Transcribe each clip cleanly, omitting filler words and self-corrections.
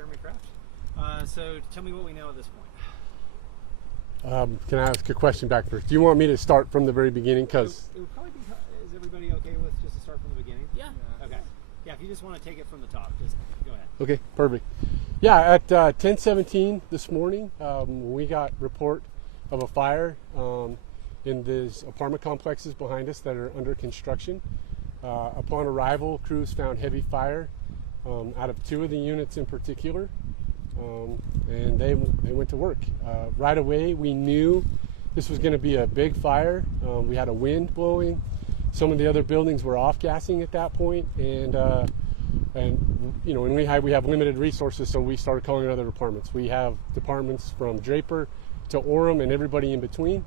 Jeremy Kraft. So tell me what we know at this point. Can I ask a question back first? Do you want me to start from the very beginning? Because it would probably be. Is everybody okay with just to start from the beginning? Yeah. Okay. Yeah. If you just want to take it from the top, just go ahead. okay, perfect. Yeah, at 10:17 this morning, we got report of a fire in these apartment complexes behind us that are under construction. Upon arrival, crews found heavy fire out of 2 of the units in particular. And they went to work. Right away, we knew this was going to be a big fire. We had a wind blowing. Some of the other buildings were off-gassing at that point, and you know, in Lehi we have limited resources, so we started calling other departments. We have departments from Draper to Orem and everybody in between.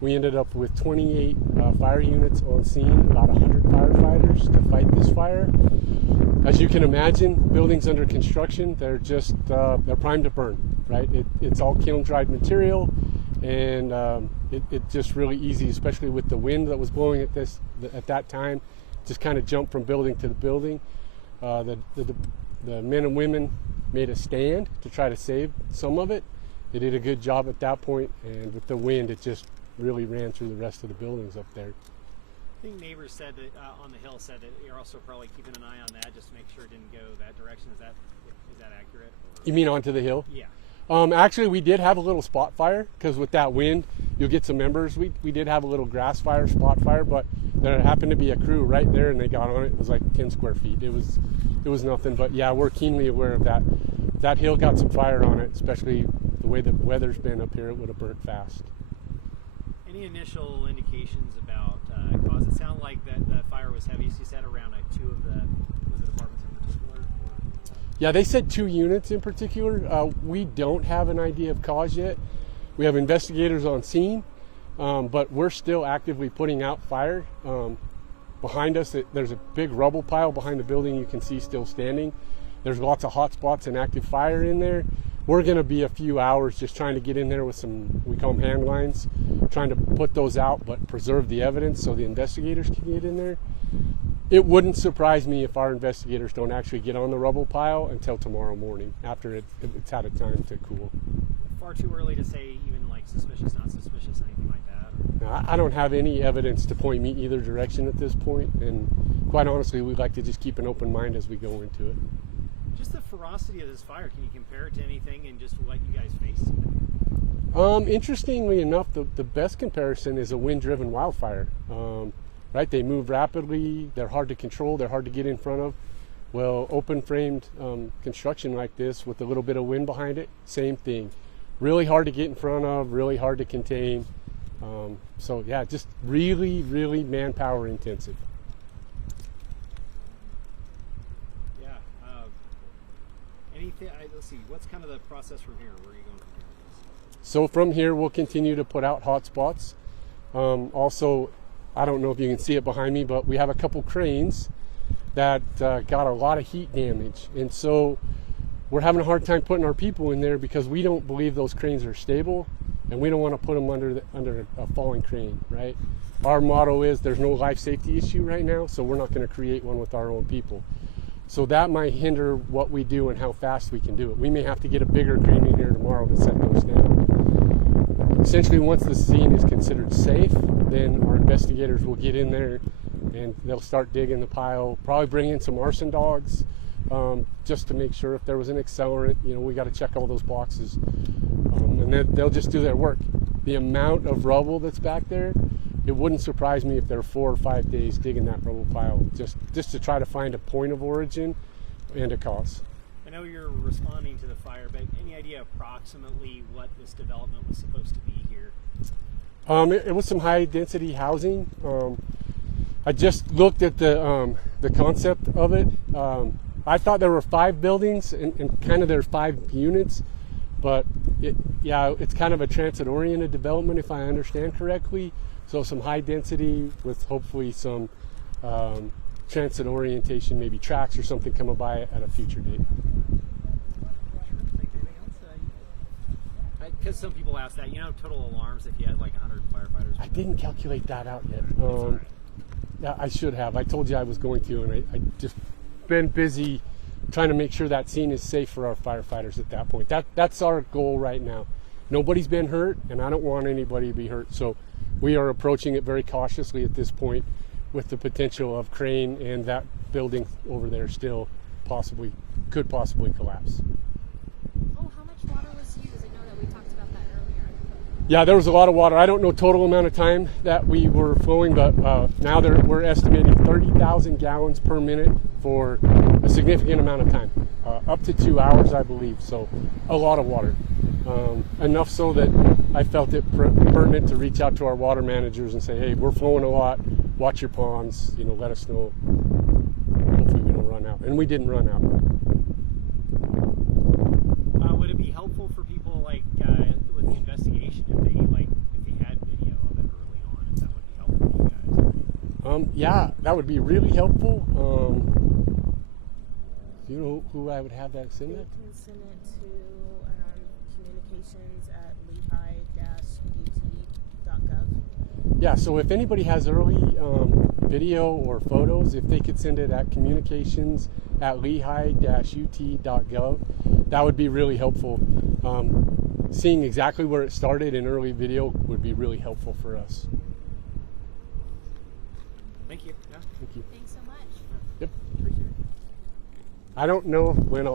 We ended up with 28 fire units on scene, about 100 firefighters to fight this fire. As you can imagine, buildings under construction, they're just, they're primed to burn, right? It's all kiln dried material, and it's just really easy, especially with the wind that was blowing at that time, just kind of jumped from building to the building. The men and women made a stand to try to save some of it. They did a good job at that point, and with the wind, it just really ran through the rest of the buildings up there. I think neighbors said that on the hill said that you're also probably keeping an eye on that just to make sure it didn't go that direction. Is that accurate? Or? You mean onto the hill? Yeah. Actually, we did have a little spot fire because with that wind, you'll get some embers. We did have a little grass fire, spot fire, but there happened to be a crew right there, and they got on it. It was like 10 square feet. It was nothing, but yeah, we're keenly aware of that. If that hill got some fire on it, especially the way the weather's been up here, it would have burnt fast. Any initial indications about cause? It sounded like that fire was heavy. So you said around 2 of the apartments in particular? Or? Yeah, they said 2 units in particular. We don't have an idea of cause yet. We have investigators on scene, but we're still actively putting out fire. Behind us, there's a big rubble pile behind the building you can see still standing. There's lots of hot spots and active fire in there. We're going to be a few hours just trying to get in there with some, we call them hand lines, trying to put those out but preserve the evidence so the investigators can get in there. It wouldn't surprise me if our investigators don't actually get on the rubble pile until tomorrow morning after it's had a time to cool. Far too early to say even like suspicious, not suspicious, anything like that? Or? Now, I don't have any evidence to point me either direction at this point, and quite honestly, we'd like to just keep an open mind as we go into it. Just the ferocity of this fire, can you compare it to anything and just what you guys faced today? Interestingly enough, the best comparison is a wind-driven wildfire. Right? They move rapidly, they're hard to control, they're hard to get in front of. Well, open-framed construction like this with a little bit of wind behind it, same thing. Really hard to get in front of, really hard to contain. So yeah, just really, really manpower intensive. Let's see, what's kind of the process from here? Where are you going from here? So from here, we'll continue to put out hot spots. Also, I don't know if you can see it behind me, but we have a couple cranes that got a lot of heat damage. And so we're having a hard time putting our people in there because we don't believe those cranes are stable, and we don't want to put them under a falling crane, right? Our motto is there's no life safety issue right now, so we're not going to create one with our own people. So that might hinder what we do and how fast we can do it. We may have to get a bigger crane in here tomorrow to set those down. Essentially, once the scene is considered safe, then our investigators will get in there and they'll start digging the pile, probably bring in some arson dogs, just to make sure if there was an accelerant, you know, we got to check all those boxes. And then they'll just do their work. The amount of rubble that's back there, it wouldn't surprise me if they're 4 or 5 days digging that rubble pile just to try to find a point of origin and a cause. I know you're responding to the fire, but any idea approximately what this development was supposed to be here? It was some high density housing. I just looked at the concept of it. I thought there were 5 buildings and kind of there's 5 units, but it's kind of a transit oriented development if I understand correctly. So some high density with hopefully some transit orientation, maybe tracks or something coming by at a future date. Because some people ask that, you know, total alarms if you had like 100 firefighters. I didn't calculate that out yet. Yeah, I should have. I told you I was going to, and I just been busy trying to make sure that scene is safe for our firefighters at that point. That's our goal right now. Nobody's been hurt, and I don't want anybody to be hurt. So we are approaching it very cautiously at this point, with the potential of crane and that building over there still could possibly collapse. Oh, how much water was used? I know that we talked about that earlier. Yeah, there was a lot of water. I don't know total amount of time that we were flowing, but now we're estimating 30,000 gallons per minute for a significant amount of time, up to 2 hours, I believe. So a lot of water, enough so that I felt it pertinent to reach out to our water managers and say, hey, we're flowing a lot. Watch your ponds. Let us know. Hopefully we don't run out, and we didn't run out. Would it be helpful for people like with the investigation if they had video of it early on? If that would be helpful for you guys? Yeah, that would be really helpful. Do you know who I would have that send They it? can send it to communications at lehi-ut.gov. Yeah, so if anybody has early video or photos, if they could send it at communications at lehi-ut.gov, that would be really helpful. Seeing exactly where it started in early video would be really helpful for us. Thank you. Yeah. Thank you. Thanks so much. Yep. Appreciate it. I don't know when I'll